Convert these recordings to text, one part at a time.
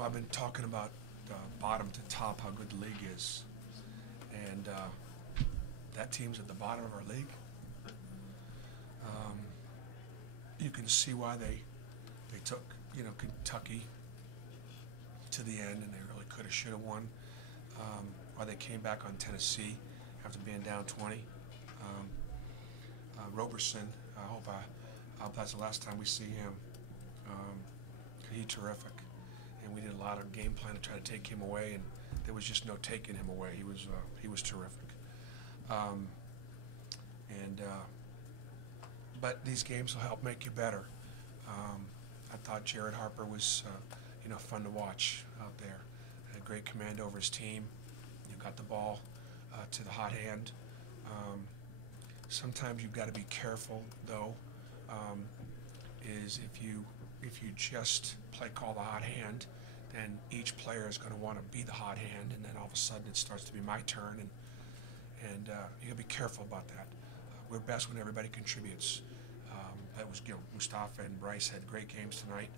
Well, I've been talking about bottom to top, how good the league is, and that team's at the bottom of our league. Um, you can see why they took Kentucky to the end, and they really could have, should have won. Why they came back on Tennessee after being down 20. Roberson, I hope that's the last time we see him. He's terrific, and we did a lot of game plan to try to take him away, and there was just no taking him away. He was terrific. But these games will help make you better. I thought Jared Harper was fun to watch out there. Had great command over his team. Got the ball to the hot hand. Sometimes you've got to be careful, though. Is if you just call the hot hand, then each player is going to want to be the hot hand, and then all of a sudden it starts to be my turn, and you got to be careful about that. We're best when everybody contributes. That was Mustafa and Bryce had great games tonight,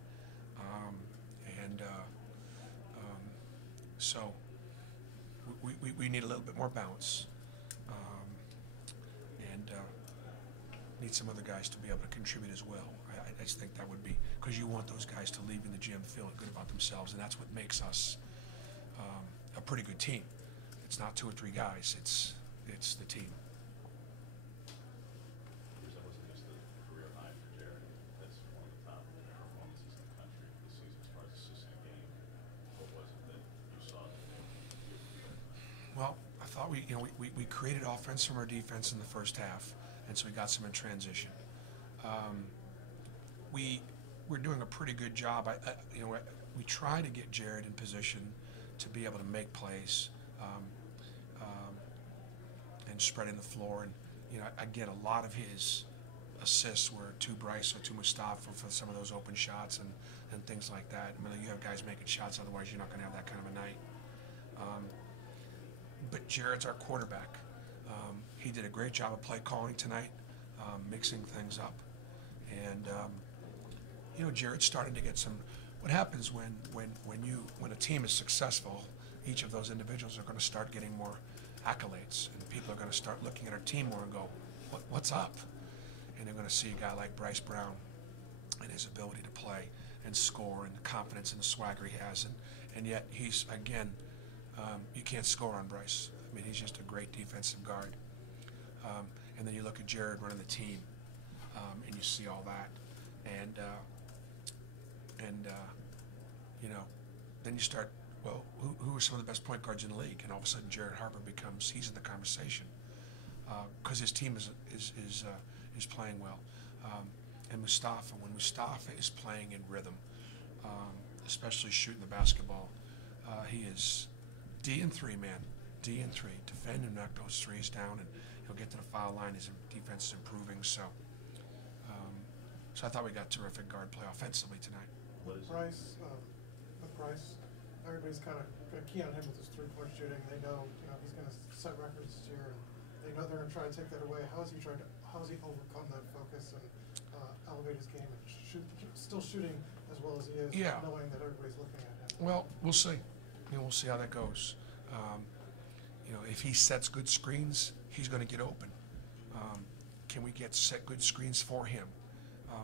so we need a little bit more bounce, and need some other guys to be able to contribute as well. I just think that would be, because you want those guys to leave in the gym feeling good about themselves, and that's what makes us a pretty good team. It's not 2 or 3 guys, it's the team. That wasn't just a career high for Jared. That's one of the top performances in the country this season as far as assisting a game. What was it that you saw? Well, I thought we created offense from our defense in the first half, and so we got some in transition. We're doing a pretty good job. We try to get Jared in position to be able to make plays and spreading the floor. And again, a lot of his assists were to Bryce or to Mustafa for some of those open shots and things like that. I mean, you have guys making shots, otherwise you're not going to have that kind of a night. But Jared's our quarterback. He did a great job of play calling tonight, mixing things up. And Jared's starting to get some. What happens when a team is successful, each of those individuals are going to start getting more accolades, and people are going to start looking at our team more and go, what's up? And they're going to see a guy like Bryce Brown and his ability to play and score and the confidence and the swagger he has, and yet he's, again, you can't score on Bryce. I mean, he's just a great defensive guard. And then you look at Jared running the team, and you see all that, and then you start, well, who are some of the best point guards in the league? And all of a sudden, Jared Harper he's in the conversation because his team is playing well. And Mustafa, when Mustafa is playing in rhythm, especially shooting the basketball, he is D and 3, man. D and 3. Defend and knock those threes down, and he'll get to the foul line. His defense is improving, so I thought we got terrific guard play offensively tonight. With Bryce, everybody's kind of going to key on him with his three-point shooting. They know, he's going to set records this year, and they know they're going to try to take that away. How has he overcome that focus and elevate his game and still shooting as well as he is, knowing that everybody's looking at him? Well, we'll see. We'll see how that goes. If he sets good screens, he's going to get open. Can we set good screens for him?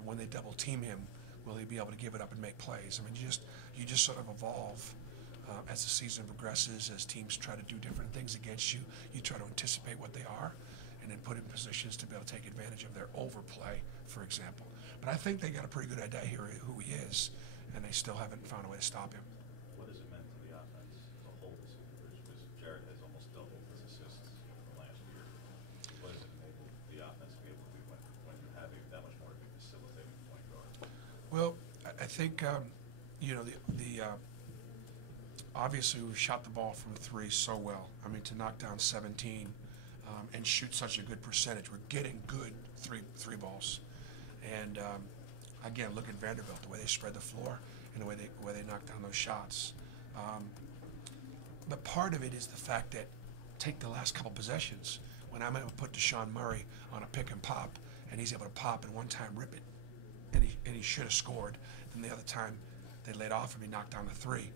When they double team him, will he be able to give it up and make plays? I mean, you just sort of evolve as the season progresses, as teams try to do different things against you. You try to anticipate what they are, and then put in positions to be able to take advantage of their overplay, for example. But I think they got a pretty good idea here who he is, and they still haven't found a way to stop him. What has it meant to the offense as a whole this year? Because Jared has almost doubled his assists from last year. What has it enabled the offense to be able to do when you're having that much more of a facilitating point guard? Well, I think obviously we've shot the ball from 3 so well. I mean, to knock down 17 and shoot such a good percentage, we're getting good three balls. And again, look at Vanderbilt, the way they spread the floor and the way they knock down those shots. But part of it is the fact that, take the last couple possessions, when I'm able to put Deshaun Murray on a pick and pop, and he's able to pop and one time rip it, and he should have scored. Then the other time, They laid off him. He knocked down the three.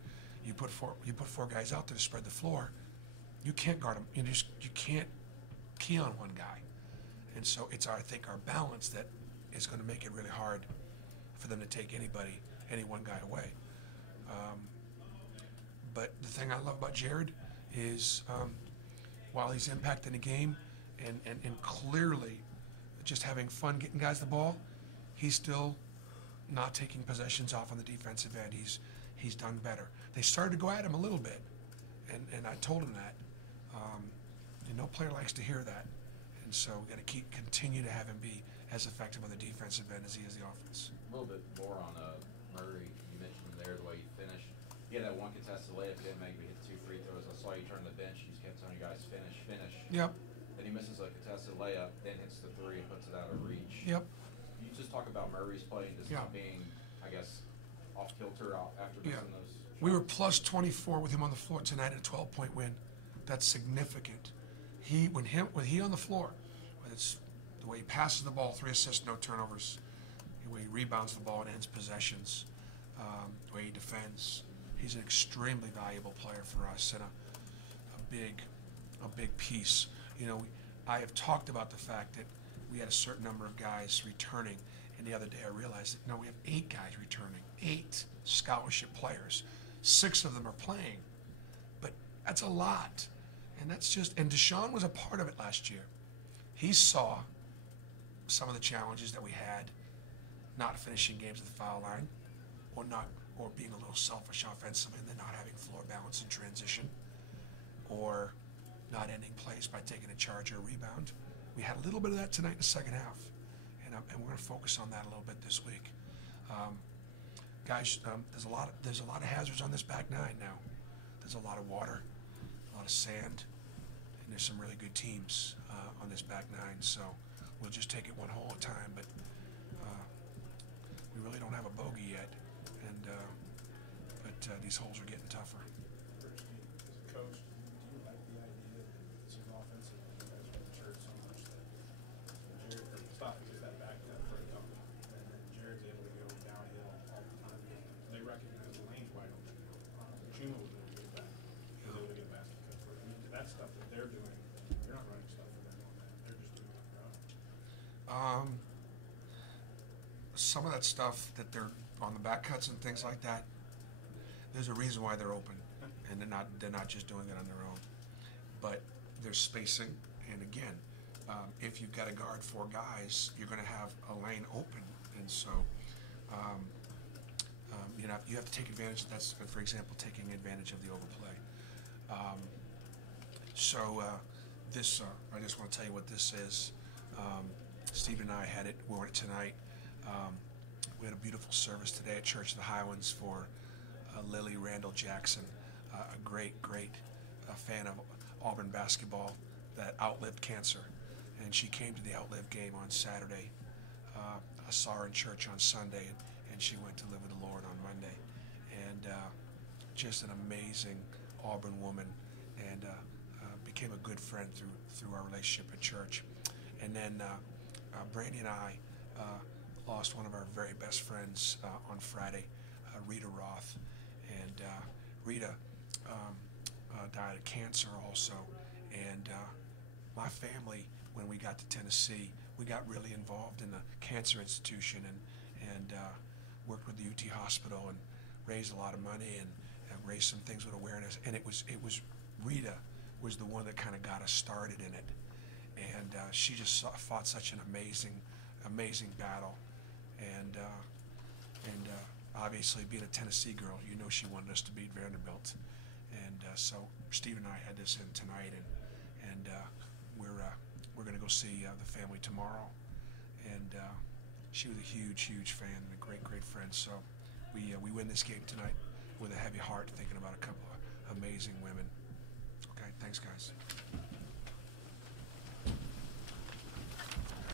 You put four guys out there to spread the floor. You can't guard them. You can't key on one guy. And so it's I think our balance that is going to make it really hard for them to take any one guy away. But the thing I love about Jared is while he's impacting the game and clearly just having fun getting guys the ball, he's still not taking possessions off on the defensive end. He's done better. They started to go at him a little bit, and I told him that. And no player likes to hear that. And so we got to continue to have him be as effective on the defensive end as he is the offense. A little bit more on Murray. You mentioned him there, the way he finished. He had that one contested layup he didn't make, but he hit 2 free throws. I saw you turn the bench. You just kept telling you guys, finish. Yep. Then he misses a contested layup, then hits the 3 and puts it out of reach. Yep. You just talk about Murray's play, just Yeah. not being, I guess, off kilter after Yeah. missing those. We were plus 24 with him on the floor tonight at a 12-point win. That's significant. When he on the floor, whether it's the way he passes the ball, 3 assists, no turnovers, the way he rebounds the ball and ends possessions, the way he defends, he's an extremely valuable player for us and a big piece. You know, I have talked about the fact that we had a certain number of guys returning, and the other day I realized that no, we have 8 guys returning, 8 scholarship players. 6 of them are playing, but that's a lot. And Deshaun was a part of it last year. He saw some of the challenges that we had, not finishing games at the foul line, or being a little selfish offensively and then not having floor balance in transition, or not ending plays by taking a charge or a rebound. We had a little bit of that tonight in the second half, and we're going to focus on that a little bit this week. Guys, there's a lot of hazards on this back nine now. There's a lot of water, a lot of sand, and there's some really good teams on this back nine. So we'll just take it one hole at a time. But we really don't have a bogey yet, but these holes are getting tougher. As a coach, do you like the idea that it's an offensive and you guys are matured so much that Jared, or Mustafa gets that back cut for a double, and then Jared's able to go downhill all the time. They recognize the lane's wide open. Chuma was able to get back. He was able to get a basket cut for it. I mean, that stuff that they're doing, you're not running stuff that they're doing that. They're just doing it on their own. Some of that stuff that they're on the back cuts and things like that, there's a reason why they're open, and they're not just doing it on their own. But there's spacing, and again, if you've got to guard 4 guys, you're going to have a lane open, and so you have to take advantage of that. For example, taking advantage of the overplay. I just want to tell you what this is. Steve and I wore it tonight. We had a beautiful service today at Church of the Highlands for Lily Randall Jackson, a great fan of Auburn basketball that outlived cancer. And she came to the Outlive game on Saturday. I saw her in church on Sunday, and she went to live with the Lord on Monday. And just an amazing Auburn woman, and became a good friend through our relationship at church. And then Brandy and I lost one of our very best friends on Friday, Rita Roth. And Rita died of cancer also. And my family, when we got to Tennessee, we got really involved in the cancer institution and worked with the UT hospital and raised a lot of money and raised some things with awareness. And it was Rita was the one that kind of got us started in it. And she just fought such an amazing battle. And obviously, being a Tennessee girl, you know she wanted us to beat Vanderbilt. And so Steve and I had this in tonight, and we're going to go see the family tomorrow. And she was a huge fan and a great friend. So we win this game tonight with a heavy heart, thinking about a couple of amazing women. Okay, thanks, guys.